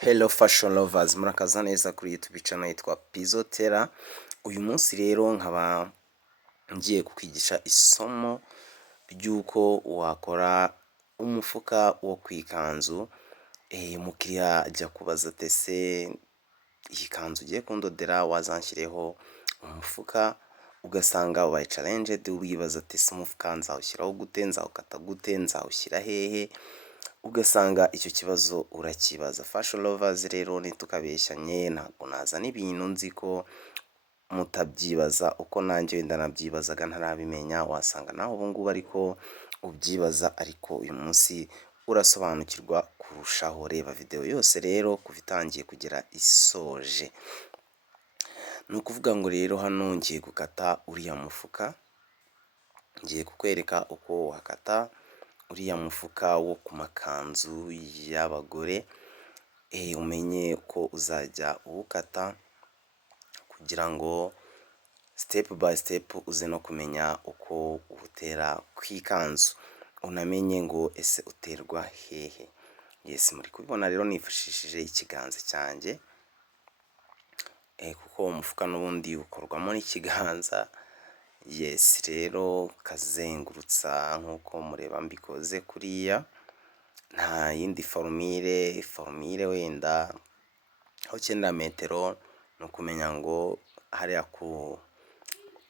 Hello fashion lovers, murakaza neza kuri YouTube channel yitwa Pizotera. Uyu munsi rero nkaba ngiye kukwigisha isomo ry'uko wakora umufuka wo kwikanzu. Umukiriya ajya kubaza tese iyi kanzu ugiye kundodera wazanshyireho umufuka, ugasanga ubaye challenged, uribaza tese umufuka nzawushyiraho gute, nzawukata gute, nzawushyira hehe, ugasanga icyo kibazo urakibaza. Fashion lovers rero ntitukabeshyanye, ntabwo nazana ibintu nzi ko mutabyibaza uko nanjye wenda nabyibazaga ntarabimenya, wasanga naho ubu ngubu ariko ubyibaza, ariko uyu munsi urasobanukirwa kurushaho. Reba video yose rero kuva itangiye kugera isoje. Ni ukuvuga ngo rero hano ngiye gukata uriya mufuka, ngiye kukwereka uko wakata uriya mufuka wo ku makanzu y'abagore, umenye ko uzajya uwukata kugira ngo step by step uze no kumenya uko uwutera kwikanzu, unamenye ngo ese uterwa hehe. Yes, muri kubibona rero nifashishije ikiganza cyanjye, kuko umufuka n'ubundi ukorwamo n'ikiganza. Yes, rero kazengurutsa nk'uko mureba mbikoze kuriya, nta yindi formule wenda aho ukenera metero, no kumenya ngo hariya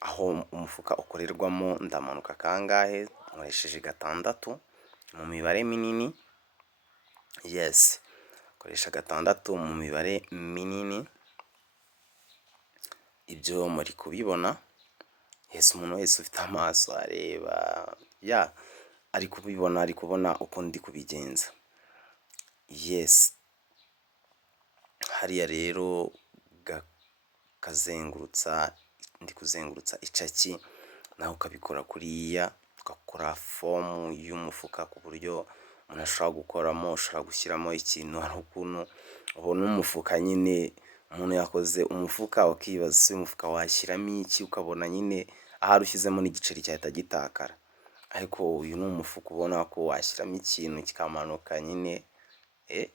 aho umufuka ukorerwamo ndamanuka kangahe, nkoresheje 6 mu mibare minini. Yes, koresha 6 mu mibare minini, ibyo muri kubibona. Yes, umuntu wese ufite amaso areba, ari kubibona, ari kubona uko ndi kubigenza. Yes, hariya rero kazengurutsa, ndi kuzengurutsa icaki, naho ukabikora kuriya, ugakora fomu y'umufuka ku buryo umuntu ashobora gukoramo, ushobora gushyiramo ikintu. Hari ukuntu ubona umufuka nyine, umuntu yakoze umufuka ukibaza se umufuka washyiramo iki, ukabona nyine ahari ushyizemo n'igiceri cyahita gitakara. Ariko uyu ni umufuka ubona ko washyiramo ikintu kikamanuka nyine,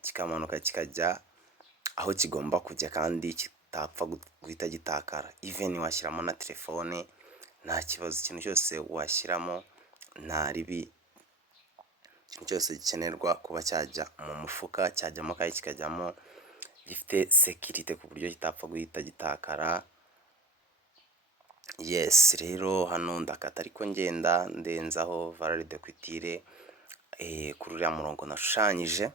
kikamanuka kikajya aho kigomba kujya kandi kitapfa guhita gitakara. Even washyiramo na telefone nta kibazo, ikintu cyose washyiramo nta ribi, ikintu cyose gikenerwa kuba cyajya mu mufuka cyajyamo kandi kikajyamo gifite security ku buryo kitapfa guhita gitakara. Yes, rero hano ndakata ariko ngenda ndenzaho valeur de couture kuri uriya murongo nashushanyije.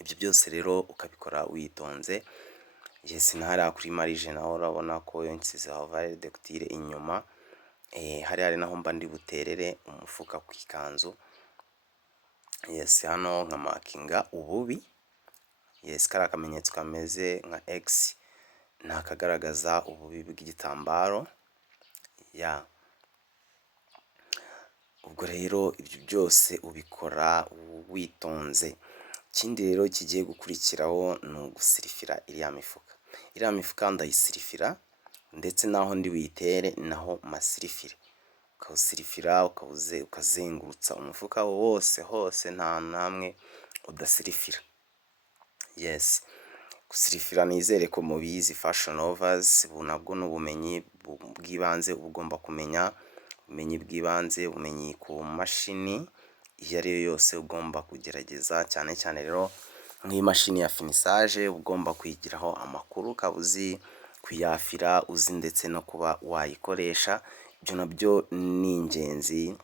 Ibyo byose rero ukabikora witonze. Yes, ntahariya kuri marge naho urabona ko nsizeho valeur de couture inyuma. Hari naho mba ndi buterere umufuka ku ikanzu. Yes, hano nka makinga ububi. Yes, kari akamenyetso kameze nka X nakagaragaza ububi bw'igitambaro. Ubwo rero ibyo byose ubikora witonze. Ikindi rero kigiye gukurikiraho ni ugusirifira iriya mifuka. Iriya mifuka ndayisirifira, ndetse naho ndi witere naho masirifire. Ukawusirifira ukazengurutsa umufuka wose hose, nta namwe udasirifira. Yes, gusirifira nizere ko mubizi fashion lovers, nabwo n'ubumenyi bw'ibanze ugomba kumenya, ubumenyi bw'ibanze, ubumenyi ku mashini iyo ari yo yose ugomba kugerageza, cyane cyane rero nk'imashini ya finissage ugomba kwigiraho amakuru, ukaba uzi kuyafira, uzi ndetse no kuba wayikoresha. Ibyo nabyo ni ingenzi,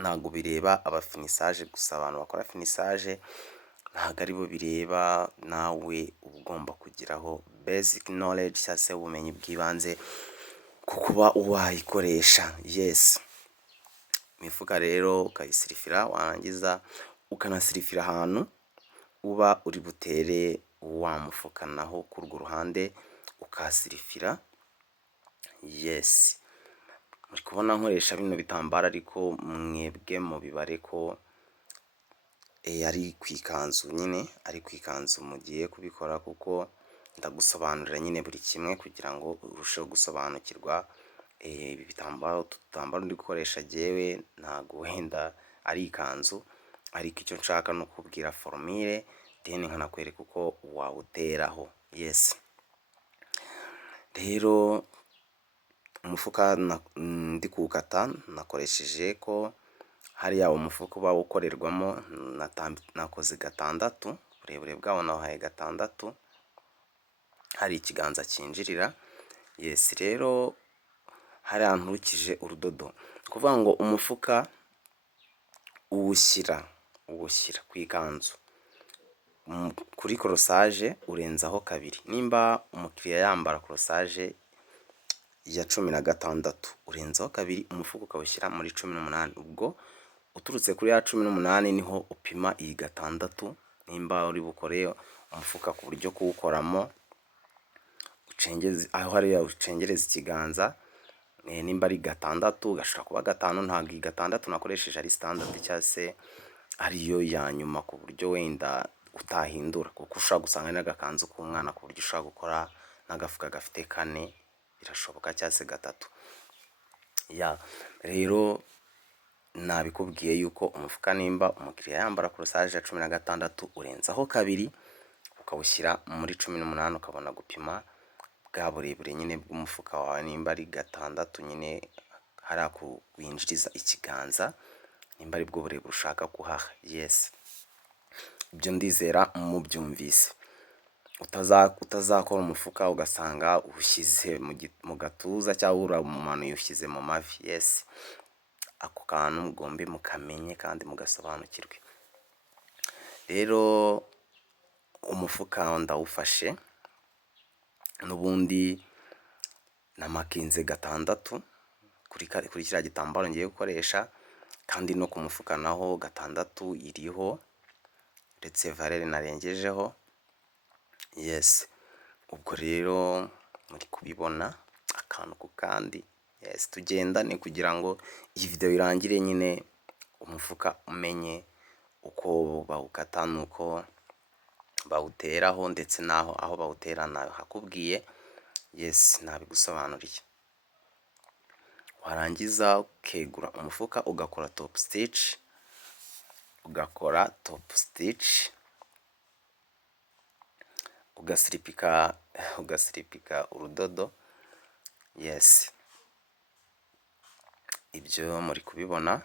ntabwo bireba abafinissage gusa, abantu bakora finissage ntabwo ari bo bireba, nawe ugomba kugiraho basic knowledge cyangwa se ubumenyi bw'ibanze ku kuba wayikoresha. Yes, imifuka rero ukayisirifira, warangiza ukanasirifira ahantu uba uri butere wa mufuka naho ku urwo ruhande ukasirifira. Yes, muri kubona nkoresha bino bitambaro, ariko mwebwe mu bibare ko ari kwikanzu nyine, ari kwikanzu mugiye kubikora, kuko ndagusobanurira nyine buri kimwe kugira ngo urusheho gusobanukirwa. Ibi bitambaro ndi gukoresha jewe ntago wenda ari ikanzu, ariko icyo nshaka no kubwira formule then nkanakwereka uko wawuteraho. Yes, rero umufuka ndi kuwukata nakoresheje ko hariya umufuka uba ukorerwamo, nakoze 6, uburebure bwawo nahaye 6, hari ikiganza cyinjirira. Yes, rero hariya nturukije urudodo, kuvuga ngo umufuka uwushyira ku ikanzu kuri korosage urenzaho 2. Nimba umukiriya yambara korosage ya 16, urenzaho 2, umufuka ukawushyira muri 18. Ubwo uturutse kuri ya 18 niho upima iyi 6. Nimba uri bukore umufuka ku buryo kuwukoramo ucengeze aho hariya ucengereza ikiganza, nimba ari 6 gashobora kuba 5. Ntabwo iyi 6 nakoresheje ari standard cyangwa se ariyo ya nyuma, ku buryo wenda utahindura, kuko ushobora gusanga n'agakanzu k'umwana ku buryo ushobora gukora n'agafuka gafite 4, birashoboka, cyangwa se 3. ya rero nabikubwiye yuko umufuka nimba umukiriya yambara korosage ya 16, urenzaho 2 ukawushyira muri 18, ukabona gupima bwa burebure nyine bw'umufuka wawe. Nimba ari 6 nyine hari winjiriza ikiganza, nimba ari bwo burebure ushaka kuhaha. Yes, ibyo ndizera mubyumvise. Utazakora umufuka ugasanga ushyize mu gatuza cyangwa uramumanuye ushyize mu mavi. Yes, ako kantu mugombe mukamenye kandi mugasobanukirwe. Rero umufuka ndawufashe, n'ubundi namakinze 6 kuri kiriya gitambaro ngiye gukoresha, kandi no ku mufuka naho 6 iriho ndetse valere narengejeho. Yes, ubwo rero muri kubibona akantu ku kandi. Yes, tugendane kugira ngo iyi video irangire nyine umufuka umenye uko bawukata nuko bawuteraho, ndetse naho aho bawutera hakubwiye. Yes, nabigusobanuriye. Warangiza ukegura umufuka ugakora top stitch, ugasiripika urudodo. Yes, ibyo muri kubibona.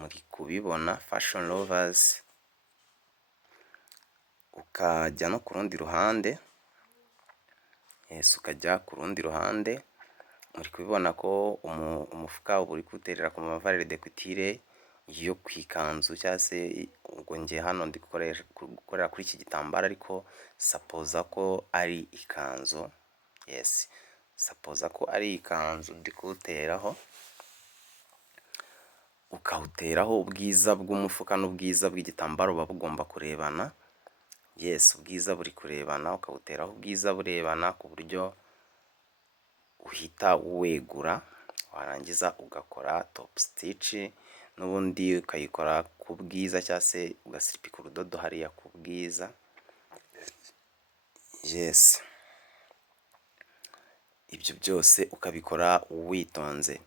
Muri kubibona fashion lovers. Ukajya no ku rundi ruhande. Yes, ukajya ku rundi ruhande. Muri kubibona ko umufuka uba uri kuwuterera ku mavalere de couture yo ku ikanzu, cyangwa se ubwo ngiye hano ndi gukorera kuri iki gitambaro, ariko sapoza ko ari ikanzu. Yes, sapoza ko ari ikanzu ndi kuwuteraho. Ukawuteraho, ubwiza bw'umufuka n'ubwiza bw'igitambaro buba bugomba kurebana. Yes, ubwiza buri kurebana, ukawuteraho ubwiza burebana ku buryo uhita wegura. Warangiza ugakora top stitch, n'ubundi ukayikora ku bwiza, cyangwa se ugasiripika urudodo hariya ku bwiza. Yes, ibyo byose ukabikora witonze.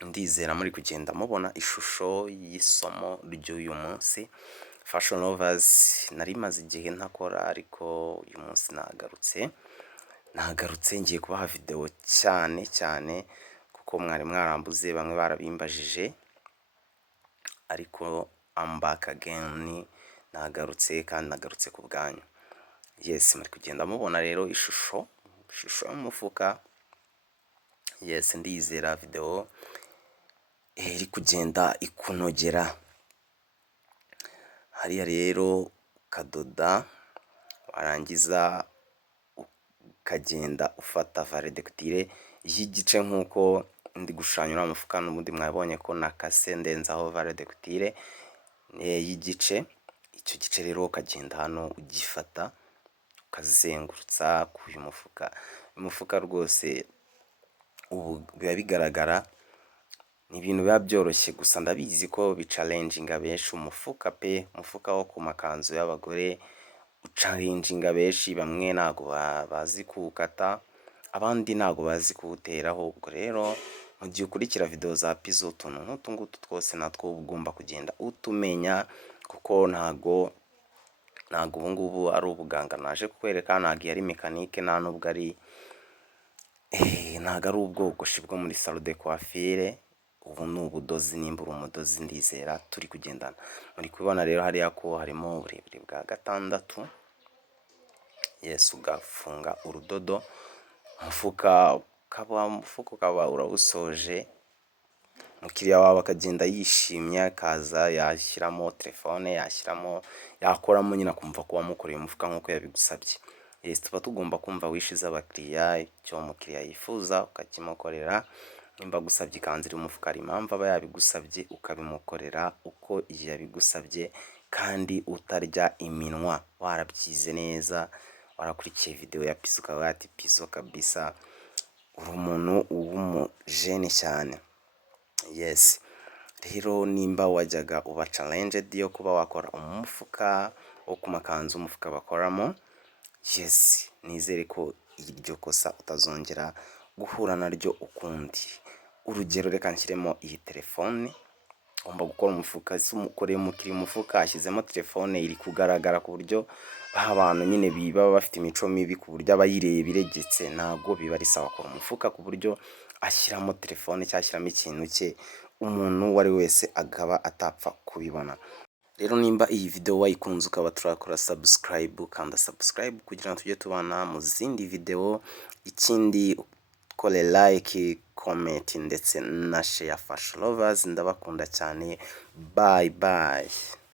Ndizera muri kugenda mubona ishusho y'isomo ry'uyu munsi. Fashion lovers, nari maze igihe ntakora, ariko uyu munsi nagarutse ngiye kubaha video cyane kuko mwari mwarambuze, bamwe barabimbajije, ariko I'm back again. Nagarutse kandi nagarutse ku bwanyu. Yes, muri kugenda mubona rero ishusho y'umufuka. Yes, ndizera video iri kugenda ikunogera. Hariya rero kadoda, warangiza ukagenda ufata valere de couture y'igice nk'uko ndi gushushanya umufuka. N'ubundi mwabonye ko nakase ndenzaho valere de couture y'igice. Icyo gice rero ukagenda hano ugifata ukazengurutsa ku uyu mufuka. Umufuka rwose ubu biba bigaragara, ni ibintu biba byoroshye, gusa ndabizi ko bicalenjinga benshi. Umufuka wo ku makanzu y'abagore ucalenjinga benshi. Bamwe ntago bazi kuwukata, abandi ntago bazi kuwuteraho. Ubwo rero mu gihe ukurikira video za Pizzo utuntu nk'utu ngutu twose natwo uba ugomba kugenda utumenya, kuko ntago ubu ngubu ari ubuganga naje kukwereka, ntago ari mekanike, nta nubwo ari ntago ari ubwogoshi bwo muri salon de coiffure, ubu ni ubudozi. Nimba uri umudozi ndizera turi kugendana. Muri kubibona rero hariya ko harimo uburebure bwa 6, yes, ugafunga urudodo, umufuka ukaba urawusoje, umukiriya wawe akagenda yishimye, akaza yashyiramo telefone, yakoramo nyine akumva ko wamukoreye umufuka nk'uko yabigusabye. Yes, tuba tugomba kumva wishize abakiriya, icyo umukiriya yifuza ukakimukorera. Nimba agusabye ikanzu iri umufuka, hari impamvu aba yabigusabye, ukabimukorera uko yabigusabye kandi utarya iminwa, warabyize neza, warakurikiye video ya Pizzo ukaba ati Pizzo kabisa uri umuntu w'umujene cyane. Yes, rero nimba wajyaga uba challenged yo kuba wakora umufuka wo ku makanzu, umufuka bakoramo, yes, nizere ko iryo kosa utazongera guhura naryo ukundi. Urugero, reka nshyiremo iyi telefone, ugomba gukora umufuka, umukoreye umukiriya umufuka, ashyizemo telefone iri kugaragara, ku buryo abantu nyine baba bafite imico mibi, ku buryo abayireba iregetse, ntabwo biba ari sawa. Akora umufuka ku buryo ashyiramo telefone cyangwa ashyiramo ikintu cye, umuntu uwo ari wese akaba atapfa kubibona. Rero nimba iyi video wayikunze ukaba turakora subscribe, kanda subscribe kugira ngo tujye tubana mu zindi video. Ikindi ukore like, comment ndetse na share. Fashion lovers ndabakunda cyane, bye bye.